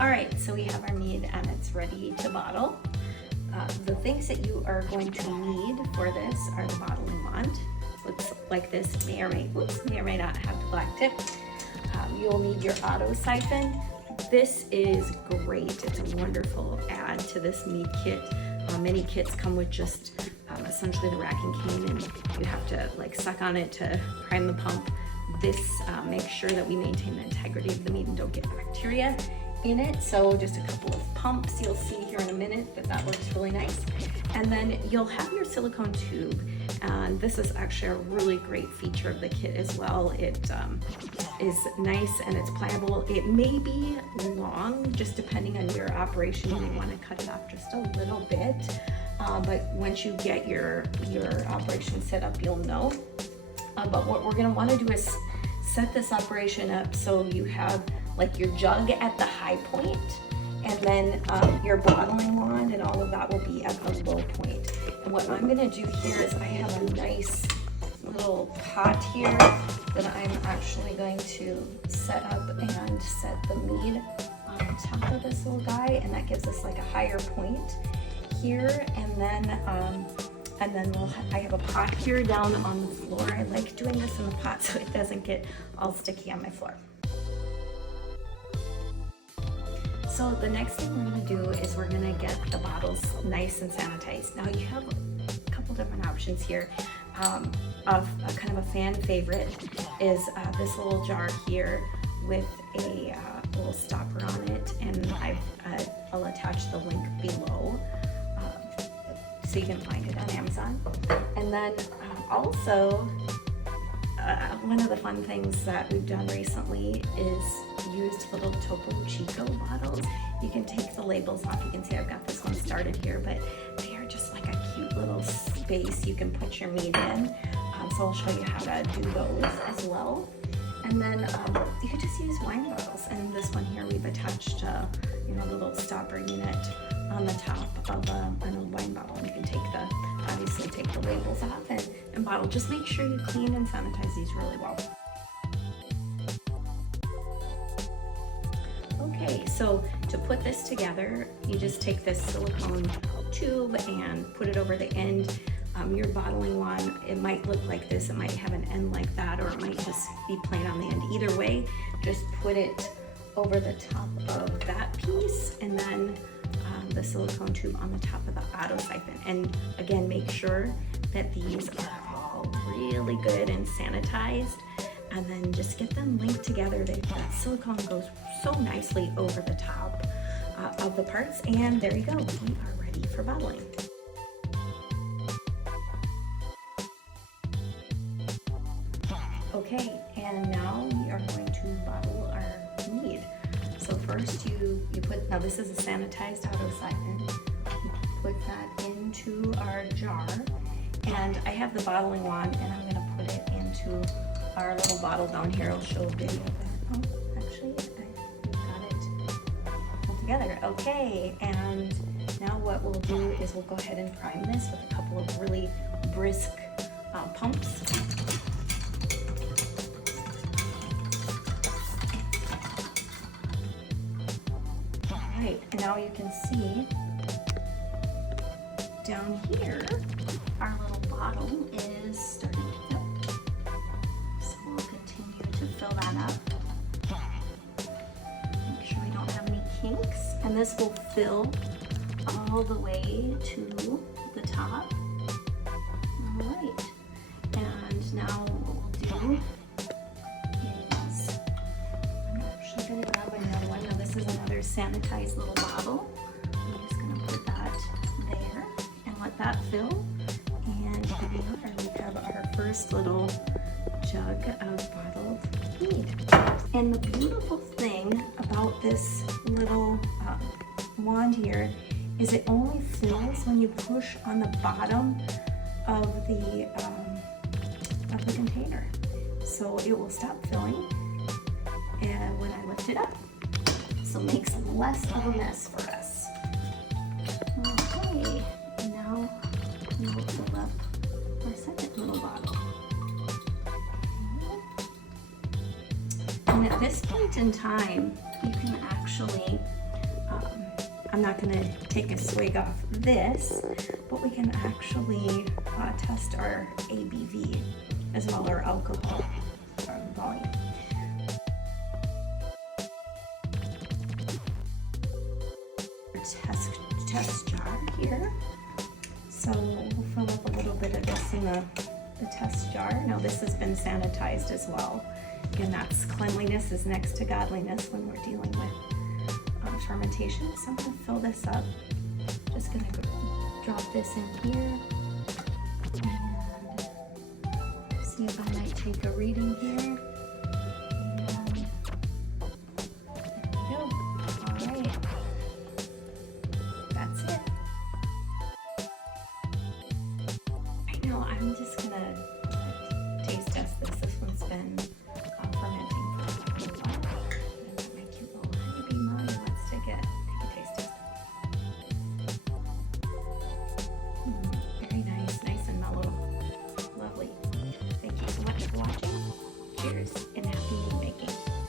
All right, so we have our mead and it's ready to bottle. The things that you are going to need for this are the bottling wand. Looks like this, may or may not have the black tip. You'll need your Auto-Siphon. This is great. It's a wonderful add to this mead kit. Many kits come with just essentially the racking cane, and you have to like suck on it to prime the pump. This makes sure that we maintain the integrity of the mead and don't get bacteria in it. So just a couple of pumps. You'll see here in a minute that works really nice. And then you'll have your silicone tube. And this is actually a really great feature of the kit as well. It is nice and it's pliable. It may be long, just depending on your operation. You may want to cut it off just a little bit. But once you get your operation set up, you'll know. But what we're gonna wanna do is set this operation up so you have like your jug at the high point, and then your bottling wand and all of that will be at the low point. And what I'm gonna do here is I have a nice little pot here that I'm actually going to set up and set the mead on top of this little guy, and that gives us like a higher point here. And then I have a pot here down on the floor. I like doing this in the pot so it doesn't get all sticky on my floor. So the next thing we're gonna do is we're gonna get the bottles nice and sanitized. Now you have a couple different options here. Of a kind of a fan favorite is this little jar here with a little stopper on it, and I'll attach the link below so you can find it on Amazon. And then also, one of the fun things that we've done recently is used little Topo Chico bottles. You can take the labels off. You can see I've got this one started here, but they are just like a cute little space you can put your mead in. So I'll show you how to do those as well. And then you can just use wine bottles. And this one here, we've attached a little stopper unit on the top of an old wine bottle. And you can obviously take the labels off and bottle. Just make sure you clean and sanitize these really well. Okay, so to put this together, you just take this silicone tube and put it over the end. Your bottling wand, it might look like this, it might have an end like that, or it might just be plain on the end. Either way, just put it over the top of that piece, and then the silicone tube on the top of the Auto-Siphon. And again, make sure that these are all really good and sanitized, and then just get them linked together. That silicone goes so nicely over the top of the parts, and there you go. We are ready for bottling. Okay, and now we are going to bottle our mead. So first you put, now this is a sanitized Auto-Siphon. You put that into our jar, and I have the bottling wand, and I'm gonna put it into our little bottle down here. I'll show a video of that. Oh, actually, I've got it pulled together. Okay, and now what we'll do is we'll go ahead and prime this with a couple of really brisk pumps. Right, and now you can see down here, our little bottle is starting to fill. So we'll continue to fill that up. Make sure we don't have any kinks. And this will fill all the way to the top. All right, and now what we'll do is, I'm actually gonna grab another one. Now this is another sanitized little bottle. I'm just gonna put that there and let that fill. And here we have our first little jug of bottled mead. And the beautiful thing about this little wand here is it only fills when you push on the bottom of the container. So it will stop filling and when I lift it up. So it makes less of a mess for us. Okay, now we will fill up our second little bottle. Okay. And at this point in time, you can actually I'm not going to take a swig off this, but we can actually test our ABV as well, our alcohol volume. Test jar here. So we'll fill up a little bit of this in the test jar. Now this has been sanitized as well. Again, that's cleanliness is next to godliness when we're dealing with fermentation. So I'm going to fill this up. Just going to drop this in here and see if I might take a reading here. I'm just gonna taste test this. This one's been fermenting for a little while. I've got my cute little honeybee mug. Let's take a taste test. Very nice and mellow. Lovely. Thank you so much for watching. Cheers and happy mead making.